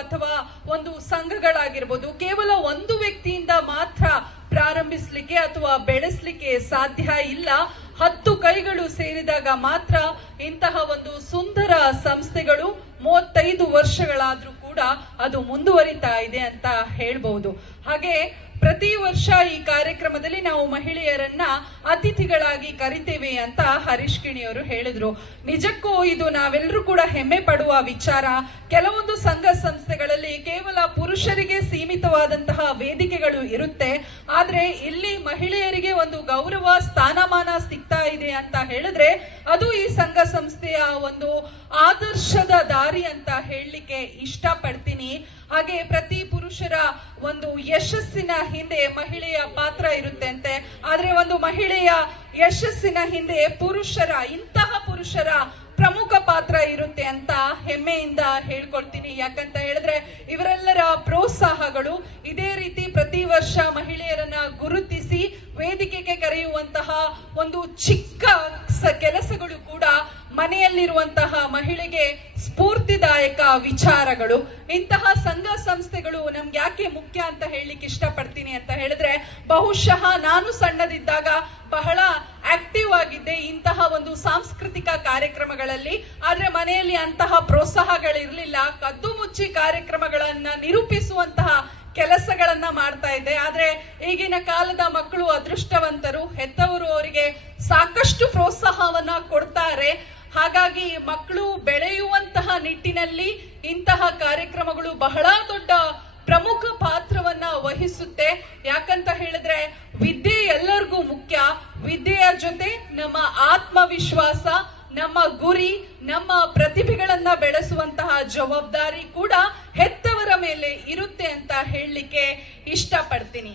ಅಥವಾ ಒಂದು ಸಂಘಗಳಾಗಿರ್ಬೋದು ಕೇವಲ ಒಂದು ವ್ಯಕ್ತಿಯಿಂದ ಮಾತ್ರ ಪ್ರಾರಂಭಿಸ್ಲಿಕ್ಕೆ ಅಥವಾ ಬೆಳೆಸಲಿಕ್ಕೆ ಸಾಧ್ಯ ಇಲ್ಲ. 10 ಕೈಗಳು ಸೇರಿದಾಗ ಮಾತ್ರ ಇಂತಹ ಒಂದು ಸುಂದರ ಸಂಸ್ಥೆಗಳು 35 ವರ್ಷಗಳಾದ್ರೂ ಕೂಡ ಅದು ಮುಂದುವರಿತಾ ಇದೆ ಅಂತ ಹೇಳ್ಬಹುದು. ಹಾಗೆ ಪ್ರತಿ ವರ್ಷ ಈ ಕಾರ್ಯಕ್ರಮದಲ್ಲಿ ನಾವು ಮಹಿಳೆಯರನ್ನ ಅತಿಥಿಗಳಾಗಿ ಕರಿತೇವೆ ಅಂತ ಹರೀಶ್ ಕಿಣಿಯವರು ಹೇಳಿದ್ರು. ನಿಜಕ್ಕೂ ಇದು ನಾವೆಲ್ಲರೂ ಕೂಡ ಹೆಮ್ಮೆ ಪಡುವ ವಿಚಾರ. ಕೆಲವೊಂದು ಸಂಘ ಸಂಸ್ಥೆಗಳಲ್ಲಿ ಕೇವಲ ಪುರುಷರಿಗೆ ಸೀಮಿತವಾದಂತಹ ವೇದಿಕೆಗಳು ಇರುತ್ತೆ, ಆದ್ರೆ ಇಲ್ಲಿ ಮಹಿಳೆಯರಿಗೆ ಒಂದು ಗೌರವ ಸ್ಥಾನಮಾನ ಸಿಗ್ತಾ ಇದೆ ಅಂತ ಹೇಳಿದ್ರೆ ಅದು ಈ ಸಂಘ ಸಂಸ್ಥೆಯ ಒಂದು ಆದರ್ಶದ ದಾರಿ ಅಂತ ಹೇಳಲಿಕ್ಕೆ ಇಷ್ಟಪಡ್ತೀನಿ. ಹಾಗೆ ಪ್ರತಿ ಪುರುಷರ ಒಂದು ಯಶಸ್ಸಿನ ಹಿಂದೆ ಮಹಿಳೆಯ ಪಾತ್ರ ಇರುತ್ತೆ ಅಂತೆ, ಆದ್ರೆ ಒಂದು ಮಹಿಳೆಯ ಯಶಸ್ಸಿನ ಹಿಂದೆ ಇಂತಹ ಪುರುಷರ ಪ್ರಮುಖ ಪಾತ್ರ ಇರುತ್ತೆ ಅಂತ ಹೆಮ್ಮೆಯಿಂದ ಹೇಳ್ಕೊಳ್ತೀನಿ. ಯಾಕಂತ ಹೇಳಿದ್ರೆ ಇವರೆಲ್ಲರ ಪ್ರೋತ್ಸಾಹಗಳು ಇದೇ ರೀತಿ ಪ್ರತಿ ವರ್ಷ ಮಹಿಳೆಯರನ್ನ ಗುರುತಿಸಿ ವೇದಿಕೆಗೆ ಕರೆಯುವಂತಹ ಒಂದು ಚಿಕ್ಕ ಕೆಲಸಗಳು ಕೂಡ ಮನೆಯಲ್ಲಿರುವಂತಹ ಮಹಿಳೆಗೆ ಸ್ಫೂರ್ತಿದಾಯಕ ವಿಚಾರಗಳು. ಇಂತಹ ಸಂಘ ಸಂಸ್ಥೆಗಳು ನಮ್ಗೆ ಯಾಕೆ ಮುಖ್ಯ ಅಂತ ಹೇಳಲಿಕ್ಕೆ ಇಷ್ಟಪಡ್ತೀನಿ ಅಂತ ಹೇಳಿದ್ರೆ, ಬಹುಶಃ ನಾನು ಸಣ್ಣದಿದ್ದಾಗ ಬಹಳ ಆಕ್ಟಿವ್ ಆಗಿದ್ದೆ ಇಂತಹ ಒಂದು ಸಾಂಸ್ಕೃತಿಕ ಕಾರ್ಯಕ್ರಮಗಳಲ್ಲಿ. ಆದ್ರೆ ಮನೆಯಲ್ಲಿ ಅಂತಹ ಪ್ರೋತ್ಸಾಹಗಳಿರ್ಲಿಲ್ಲ. ಕದ್ದು ಮುಚ್ಚಿ ಕಾರ್ಯಕ್ರಮಗಳನ್ನ ನಿರೂಪಿಸುವಂತಹ ಕೆಲಸಗಳನ್ನ ಮಾಡ್ತಾ ಇದ್ದೆ. ಆದ್ರೆ ಈಗಿನ ಕಾಲದ ಮಕ್ಕಳು ಅದೃಷ್ಟವಂತರು, ಹೆತ್ತವರು ಅವರಿಗೆ ಸಾಕಷ್ಟು ಪ್ರೋತ್ಸಾಹವನ್ನ ಕೊಡ್ತಾರೆ. ಹಾಗಾಗಿ ಮಕ್ಕಳು ಬೆಳೆಯುವಂತಹ ನಿಟ್ಟಿನಲ್ಲಿ ಇಂತಹ ಕಾರ್ಯಕ್ರಮಗಳು ಬಹಳ ದೊಡ್ಡ ಪ್ರಮುಖ ಪಾತ್ರವನ್ನ ವಹಿಸುತ್ತೆ. ಯಾಕಂತ ಹೇಳಿದ್ರೆ ವಿದ್ಯೆ ಎಲ್ಲರಿಗೂ ಮುಖ್ಯ. ವಿದ್ಯೆಯ ಜೊತೆ ನಮ್ಮ ಆತ್ಮವಿಶ್ವಾಸ, ನಮ್ಮ ಗುರಿ, ನಮ್ಮ ಪ್ರತಿಭೆಗಳನ್ನ ಬೆಳೆಸುವಂತಹ ಜವಾಬ್ದಾರಿ ಕೂಡ ಹೆತ್ತವರ ಮೇಲೆ ಇರುತ್ತೆ ಅಂತ ಹೇಳಲಿಕ್ಕೆ ಇಷ್ಟಪಡ್ತೀನಿ.